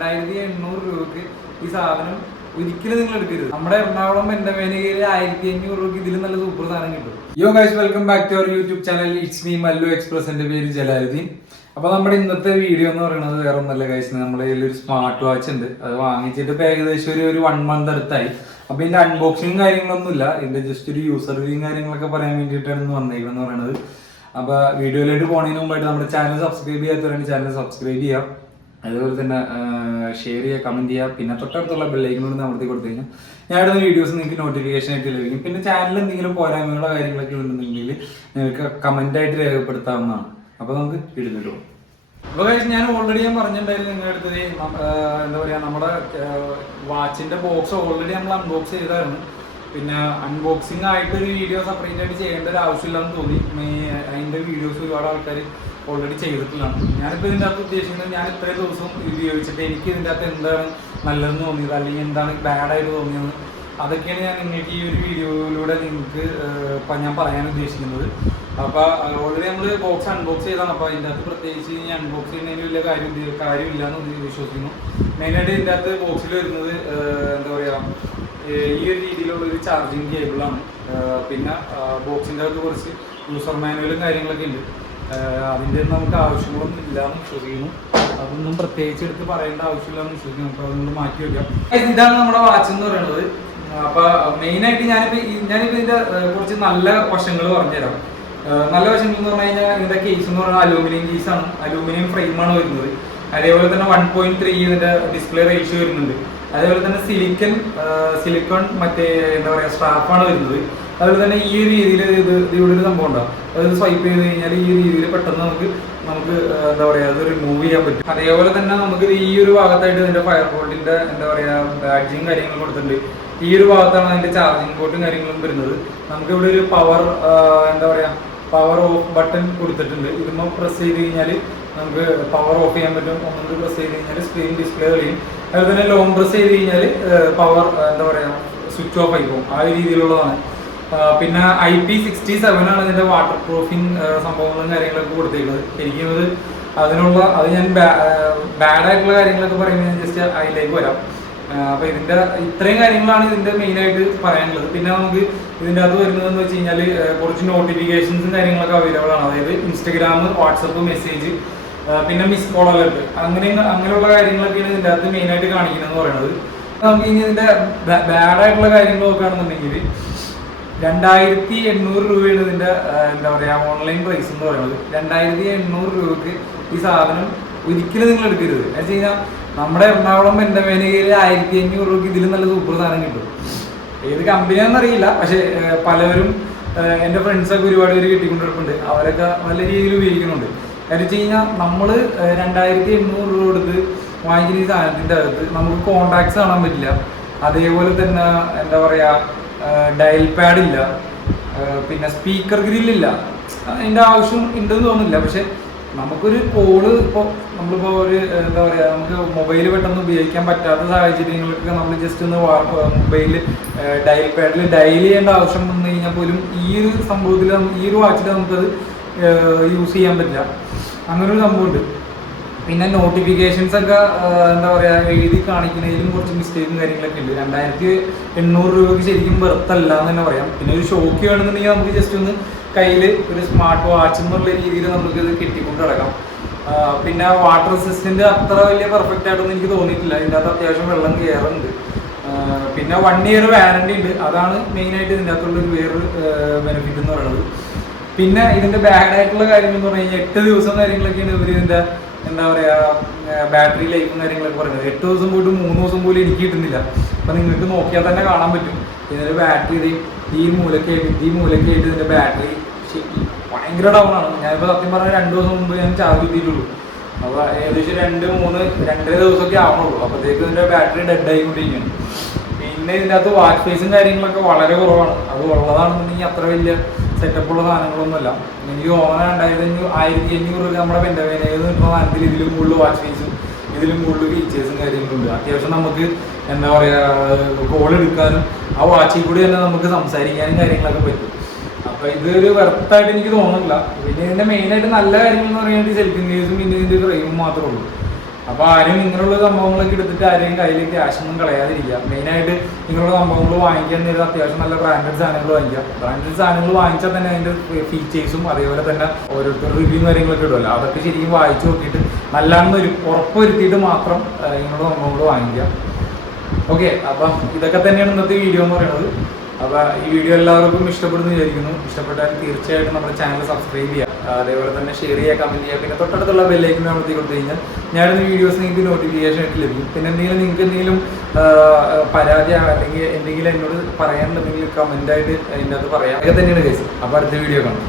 2800 രൂപക്ക് ഈ സാധനം ഒരിക്കലും നിങ്ങൾ എടുക്കരുത്. നമ്മുടെ എറണാകുളം എൻഡമേനയിൽ 1500 രൂപക്ക് ഇതിലും നല്ല സൂപ്പർ സാധനം കിട്ടും. Yo guys, welcome back to our YouTube channel. It's me Mallu express. എന്റെ പേര് ജലാലുദ്ദീൻ. അപ്പൊ നമ്മുടെ ഇന്നത്തെ വീഡിയോ എന്ന് പറയുന്നത് വേറെ ഒന്നല്ല ഗൈസ്, നമ്മുടെ കയ്യിൽ ഒരു സ്മാർട്ട് വാച്ച് ഉണ്ട്. അത് വാങ്ങിച്ചിട്ട് ഇപ്പൊ ഏകദേശം ഒരു 1 മന്ത് അടുത്തായി. അപ്പൊ ഇതിന്റെ അൺബോക്സിങ് കാര്യങ്ങളൊന്നുമില്ല, ഇതിന്റെ ജസ്റ്റ് ഒരു യൂസർ റിവ്യൂ കാര്യങ്ങളൊക്കെ പറയാൻ വേണ്ടിയിട്ടാണ് വന്നേക്കുന്നത് പറയുന്നത്. അപ്പൊ വീഡിയോയിലേക്ക് പോകുന്നതിന് മുമ്പായിട്ട് നമ്മുടെ ചാനൽ സബ്സ്ക്രൈബ് ചെയ്യാത്തവരാണ് ചാനൽ സബ്സ്ക്രൈബ് ചെയ്യാം. അതുപോലെ തന്നെ ഷെയർ ചെയ്യുക, കമന്റ് ചെയ്യുക. പിന്നെ തൊട്ടടുത്തുള്ള ബെല്ലൈക്കനോട് അമർത്തി കൊടുത്തു കഴിഞ്ഞാൽ ഞാൻ ഇടുന്ന വീഡിയോസ് നിങ്ങൾക്ക് നോട്ടിഫിക്കേഷൻ ആയിട്ട് ലഭിക്കും. പിന്നെ ചാനലിൽ എന്തെങ്കിലും പോരായ്മകളോ കാര്യങ്ങളൊക്കെ ഉണ്ടെന്നുണ്ടെങ്കിൽ നിങ്ങൾക്ക് കമന്റ് ആയിട്ട് രേഖപ്പെടുത്താവുന്നതാണ്. അപ്പൊ നമുക്ക് വീഡിയോ. അപ്പോൾ ഞാൻ ഓൾറെഡി പറഞ്ഞിട്ടുണ്ടായിരുന്നു നിങ്ങളുടെ അടുത്ത് എന്താ പറയുക, നമ്മുടെ വാച്ചിന്റെ ബോക്സ് ഓൾറെഡി നമ്മൾ അൺബോക്സ് ചെയ്തായിരുന്നു. പിന്നെ അൺബോക്സിംഗ് ആയിട്ടൊരു വീഡിയോ സെപ്പറേറ്റ് ആയിട്ട് ചെയ്യേണ്ട ഒരു ആവശ്യമില്ലാന്ന് തോന്നി. അതിന്റെ വീഡിയോസ് ഒരുപാട് ആൾക്കാർ ഓൾറെഡി ചെയ്തിട്ടുള്ളതാണ്. ഞാനിപ്പോൾ ഇതിൻ്റെ അകത്ത് ഉദ്ദേശിക്കുന്നത്, ഞാൻ ഇത്രയും ദിവസം ഉപയോഗിച്ചിട്ട് എനിക്ക് ഇതിൻ്റെ അകത്ത് എന്താണ് നല്ലതെന്ന് തോന്നിയത് അല്ലെങ്കിൽ എന്താണ് ബാഡായിട്ട് തോന്നിയത്, അതൊക്കെയാണ് ഞാൻ നിങ്ങൾക്ക് ഈ ഒരു വീഡിയോയിലൂടെ നിങ്ങൾക്ക് ഞാൻ പറയാൻ ഉദ്ദേശിക്കുന്നത്. അപ്പോൾ ഓൾറെഡി നമ്മൾ ബോക്സ് അൺബോക്സ് ചെയ്താണ്. അപ്പോൾ അതിൻ്റെ അകത്ത് പ്രത്യേകിച്ച് ഈ അൺബോക്സ് ചെയ്യുന്നതിന് വലിയ കാര്യമില്ല എന്ന് വിശ്വസിക്കുന്നു. മെയിനായിട്ട് ഇതിൻ്റെ അകത്ത് ബോക്സിൽ വരുന്നത് എന്താ പറയുക, ഈ ഒരു രീതിയിലുള്ള ഒരു ചാർജിങ് കേബിളാണ്. പിന്നെ ബോക്സിൻ്റെ അകത്ത് കുറച്ച് യൂസർ മാനുവലും കാര്യങ്ങളൊക്കെ ഉണ്ട്. അതിൻ്റെ നമുക്ക് ആവശ്യങ്ങളൊന്നും ഇല്ലാന്ന് വിശ്വസിക്കുന്നു. അതൊന്നും പ്രത്യേകിച്ച് എടുത്ത് പറയേണ്ട ആവശ്യമില്ലാന്ന് വിശ്വസിക്കുന്നു. അപ്പോൾ അതുകൊണ്ട് മാറ്റി വയ്ക്കാം. ഇതാണ് നമ്മുടെ വാച്ച് എന്ന് പറയുന്നത്. അപ്പൊ മെയിനായിട്ട് ഞാനിപ്പോ ഇതിന്റെ കുറച്ച് നല്ല വശങ്ങൾ പറഞ്ഞുതരാം. നല്ല വശങ്ങൾ എന്ന് പറഞ്ഞു കഴിഞ്ഞാൽ ഇതിന്റെ കേസ് എന്ന് പറഞ്ഞാൽ അലൂമിനിയം കേസാണ്, അലൂമിനിയം ഫ്രെയിമാണ് വരുന്നത്. അതേപോലെ തന്നെ 1.3 ഇതിന്റെ ഡിസ്പ്ലേ റേഷ്യോ വരുന്നുണ്ട്. അതേപോലെ തന്നെ സിലിക്കോൺ മറ്റേ എന്താ പറയാ സ്ട്രാപ്പാണ് വരുന്നത്. അതുപോലെ തന്നെ ഈ ഒരു രീതിയിൽ ഇവിടെ ഒരു സംഭവം ഉണ്ടാവും. അത് സ്വൈപ്പ് ചെയ്ത് കഴിഞ്ഞാൽ ഈ രീതിയിൽ പെട്ടെന്ന് നമുക്ക് എന്താ പറയാ അത് റിമൂവ് ചെയ്യാൻ പറ്റും. അതേപോലെ തന്നെ നമുക്ക് ഈ ഒരു ഭാഗത്തായിട്ട് ഇതിന്റെ ഫയർബോൾട്ടിന്റെ എന്താ പറയാ ബാഡ്ജിങ് കാര്യങ്ങൾ കൊടുത്തിട്ടുണ്ട്. ഈ ഒരു ഭാഗത്താണ് അതിന്റെ ചാർജിങ് പോർട്ടും കാര്യങ്ങളും വരുന്നത്. നമുക്ക് ഇവിടെ ഒരു എന്താ പറയാ പവർ ഓഫ് ബട്ടൺ കൊടുത്തിട്ടുണ്ട്. ഇതുമ്പോൾ പ്രസ് ചെയ്ത് കഴിഞ്ഞാൽ നമുക്ക് പവർ ഓഫ് ചെയ്യാൻ പറ്റും. ഒന്നുകൂടി പ്രസ് ചെയ്ത് കഴിഞ്ഞാൽ സ്ക്രീൻ ഡിസ്പ്ലേ കളിയും. അതുപോലെ തന്നെ ലോങ് പ്രസ് ചെയ്ത് കഴിഞ്ഞാൽ പവർ എന്താ പറയാ സ്വിച്ച് ഓഫ് ആയി പോകും. ആ ഒരു രീതിയിലുള്ളതാണ്. പിന്നെ IP67 ആണ് ഇതിന്റെ വാട്ടർ പ്രൂഫിങ് സംഭവങ്ങളും കാര്യങ്ങളൊക്കെ കൊടുത്തേക്കുന്നത്. എനിക്കത് അത് ഞാൻ ബാഡായിട്ടുള്ള കാര്യങ്ങളൊക്കെ പറയുന്നത് ഞാൻ ജസ്റ്റ് അതിലേക്ക് വരാം. അപ്പൊ ഇതിന്റെ ഇത്രയും കാര്യങ്ങളാണ് ഇതിന്റെ മെയിൻ ആയിട്ട് പറയാനുള്ളത്. പിന്നെ നമുക്ക് ഇതിന്റെ അകത്ത് വരുന്നതെന്ന് വെച്ച് കഴിഞ്ഞാൽ കുറച്ച് നോട്ടിഫിക്കേഷൻസും കാര്യങ്ങളൊക്കെ അവൈലബിൾ ആണ്. അതായത് ഇൻസ്റ്റഗ്രാം, വാട്സപ്പ് മെസ്സേജ്, പിന്നെ മിസ് കോൾ അലർട്ട്, അങ്ങനെയുള്ള കാര്യങ്ങളൊക്കെയാണ് ഇതിന്റെ അകത്ത് മെയിൻ ആയിട്ട് കാണിക്കുന്നതെന്ന് പറയുന്നത്. നമുക്ക് ഇനി ഇതിന്റെ ബാഡായിട്ടുള്ള കാര്യങ്ങൾ നോക്കുകയാണെന്നുണ്ടെങ്കിൽ 2800 രൂപയാണ് ഇതിന്റെ എന്താ പറയാ ഓൺലൈൻ പ്രൈസ് എന്ന് പറയുന്നത്. 2800 രൂപക്ക് ഈ സാധനം ഒരിക്കലും നിങ്ങൾ എടുക്കരുത്. എന്ന് വെച്ച് കഴിഞ്ഞാൽ നമ്മുടെ എറണാകുളം എൻഡമേനയിൽ 1500 രൂപക്ക് ഇതിലും നല്ല സൂപ്പർ സാധനം കിട്ടും. ഏത് കമ്പനിയാണെന്ന് അറിയില്ല, പക്ഷെ പലവരും എൻ്റെ ഫ്രണ്ട്സൊക്കെ ഒരുപാട് പേര് കിട്ടിക്കൊണ്ടിരിപ്പുണ്ട്. അവരൊക്കെ നല്ല രീതിയിൽ ഉപയോഗിക്കുന്നുണ്ട്. എന്ന് വെച്ച് കഴിഞ്ഞാൽ നമ്മൾ 2800 രൂപ കൊടുത്ത് വാങ്ങിക്കുന്ന ഈ സാധനത്തിൻ്റെ അകത്ത് നമുക്ക് കോണ്ടാക്ട്സ് കാണാൻ പറ്റില്ല. അതേപോലെ തന്നെ എന്താ പറയുക ഡയൽ പാഡ് ഇല്ല, പിന്നെ സ്പീക്കർ ഗ്രില്ലില്ല. അതിൻ്റെ ആവശ്യം ഉണ്ടെന്ന് തോന്നുന്നില്ല. പക്ഷെ നമുക്കൊരു കോള് നമ്മളിപ്പോൾ ഒരു എന്താ പറയുക നമുക്ക് മൊബൈൽ പെട്ടെന്ന് ഉപയോഗിക്കാൻ പറ്റാത്ത സാഹചര്യങ്ങളൊക്കെ നമ്മൾ ജസ്റ്റ് ഒന്ന് മൊബൈലിൽ ഡയൽ പാഡിൽ ഡയൽ ചെയ്യേണ്ട ആവശ്യം വന്നു കഴിഞ്ഞാൽ പോലും ഈ ഒരു സംഭവത്തിൽ ഈ ഒരു വാച്ചിൽ നമുക്കത് യൂസ് ചെയ്യാൻ പറ്റില്ല. അങ്ങനൊരു സംഭവമുണ്ട്. പിന്നെ നോട്ടിഫിക്കേഷൻസ് ഒക്കെ എന്താ പറയുക എഴുതി കാണിക്കുന്നതിലും കുറച്ച് മിസ്റ്റേക്കും കാര്യങ്ങളൊക്കെ ഉണ്ട്. 2800 രൂപയ്ക്ക് ശരിക്കും വെറുത്തല്ല എന്ന് തന്നെ പറയാം. പിന്നെ ഒരു ഷോക്ക് വേണമെന്നുണ്ടെങ്കിൽ നമുക്ക് ജസ്റ്റ് ഒന്ന് കയ്യിൽ ഒരു സ്മാർട്ട് വാച്ച് എന്നുള്ള രീതിയിൽ നമുക്ക് ഇത് കെട്ടിക്കൊണ്ട് കിടക്കാം. പിന്നെ വാട്ടർ റെസിസ്റ്റന്റ് അത്ര വലിയ പെർഫെക്റ്റ് ആയിട്ടൊന്നും എനിക്ക് തോന്നിയിട്ടില്ല. ഇതിൻ്റെ അകത്ത് അത്യാവശ്യം വെള്ളം കയറുന്നുണ്ട്. പിന്നെ 1 ഇയർ വാറണ്ടി ഉണ്ട്. അതാണ് മെയിനായിട്ട് ഇതിൻ്റെ അകത്തുള്ളൊരു വേറൊരു ബെനിഫിറ്റ് എന്ന് പറയുന്നത്. പിന്നെ ഇതിൻ്റെ ബാഡായിട്ടുള്ള കാര്യങ്ങൾ എന്ന് പറഞ്ഞു കഴിഞ്ഞാൽ 8 ദിവസം കാര്യങ്ങളൊക്കെയാണ് ഇവർ ഇതിൻ്റെ എന്താ പറയുക ബാറ്ററി ലൈഫും കാര്യങ്ങളൊക്കെ പറയുന്നത്. 8 ദിവസം പോയിട്ട് 3 ദിവസം പോലും എനിക്ക് കിട്ടുന്നില്ല. അപ്പം നിങ്ങൾക്ക് നോക്കിയാൽ തന്നെ കാണാൻ പറ്റും. ഇതിൻ്റെ ബാറ്ററി ഈ മൂലക്കായിട്ട് ഇതിൻ്റെ ബാറ്ററി ഭയങ്കര ഡൗൺ ആണ്. ഞാനിപ്പോൾ സത്യം പറഞ്ഞാൽ 2 ദിവസം മുമ്പ് ഞാൻ ചാർജ് കിട്ടിയിട്ടുള്ളൂ. അപ്പോൾ ഏകദേശം 2-2.5 ദിവസമൊക്കെ ആവണുള്ളൂ. അപ്പോഴത്തേക്ക് ഇതിൻ്റെ ബാറ്ററി ഡെഡ് ആയിക്കൊണ്ടിരിക്കുകയാണ്. പിന്നെ ഇതിൻ്റെ അകത്ത് വാച്ച് ഫേസും കാര്യങ്ങളൊക്കെ വളരെ കുറവാണ്. അത് ഉള്ളതാണെന്നുണ്ടെങ്കിൽ അത്ര വലിയ സെറ്റപ്പുള്ള സാധനങ്ങളൊന്നുമല്ല. എനിക്ക് തോന്നുന്ന 1500 രൂപ നമ്മുടെ പെൻഡവേനയിൽ കിട്ടുന്ന സാധനത്തിൽ ഇതിലും കൂടുതൽ വാച്ച് ഫേസും ഇതിലും കൂടുതൽ ഫീച്ചേഴ്സും കാര്യങ്ങളുണ്ട്. അത്യാവശ്യം നമുക്ക് എന്താ പറയുക കോൾ എടുക്കാനും ആ വാച്ചിൽ കൂടി തന്നെ നമുക്ക് സംസാരിക്കാനും കാര്യങ്ങളൊക്കെ പറ്റും. അപ്പോൾ ഇതൊരു വെർത്തായിട്ട് എനിക്ക് തോന്നുന്നില്ല. പിന്നെ ഇതിൻ്റെ മെയിനായിട്ട് നല്ല കാര്യങ്ങൾ എന്ന് പറയുന്നത് സെൽഫിംഗ് കേസും പിന്നെ ഇതിൻ്റെ ഫ്രെയിമും മാത്രമേ ഉള്ളൂ. അപ്പോൾ ആരും ഇങ്ങനെയുള്ള സംഭവങ്ങളൊക്കെ എടുത്തിട്ട് ആരെയും കയ്യിൽ ക്യാഷ് ഒന്നും കളയാതിരിക്കുക. മെയിനായിട്ട് ഇങ്ങനെയുള്ള സംഭവങ്ങൾ വാങ്ങിക്കാൻ നേരം അത്യാവശ്യം നല്ല ബ്രാൻഡഡ് സാധനങ്ങൾ വാങ്ങിക്കുക. ബ്രാൻഡഡ് സാധനങ്ങൾ വാങ്ങിച്ചാൽ തന്നെ അതിൻ്റെ ഫീച്ചേഴ്സും അതേപോലെ തന്നെ ഓരോരുത്തർ റിവ്യൂ കാര്യങ്ങളൊക്കെ ഇടുമല്ലോ, അതൊക്കെ ശരിക്കും വായിച്ചു നോക്കിയിട്ട് നല്ലതാണെന്ന് ഉറപ്പ് വരുത്തിയിട്ട് മാത്രം ഇങ്ങനെയുള്ള സംഭവങ്ങൾ വാങ്ങിക്കുക. ഓക്കെ, അപ്പം ഇതൊക്കെ തന്നെയാണ് ഇന്നത്തെ വീഡിയോ എന്ന് പറയുന്നത്. അപ്പോൾ ഈ വീഡിയോ എല്ലാവർക്കും ഇഷ്ടപ്പെടുന്നു വിചാരിക്കുന്നു. ഇഷ്ടപ്പെട്ടാൽ തീർച്ചയായിട്ടും നമ്മുടെ ചാനൽ സബ്സ്ക്രൈബ് ചെയ്യുക, അതേപോലെ തന്നെ ഷെയർ ചെയ്യുക, കമൻറ്റ് ചെയ്യുക. പിന്നെ തൊട്ടടുത്തുള്ള ബെല്ലൈക്കൻ അമർത്തി കൊടുത്തു കഴിഞ്ഞാൽ ഞാനിന്ന് വീഡിയോസ് നിങ്ങൾക്ക് നോട്ടിഫിക്കേഷൻ ആയിട്ട് ലഭിക്കും. പിന്നെ നിങ്ങൾക്ക് എന്തെങ്കിലും പരാതിയോ അല്ലെങ്കിൽ എന്തെങ്കിലും എന്നോട് പറയാനുണ്ടെങ്കിൽ കമൻറ്റായിട്ട് അതിൻ്റെ അത് പറയാം. അതൊക്കെ തന്നെയാണ് കേസ്. അപ്പോൾ അടുത്ത വീഡിയോ കാണാം.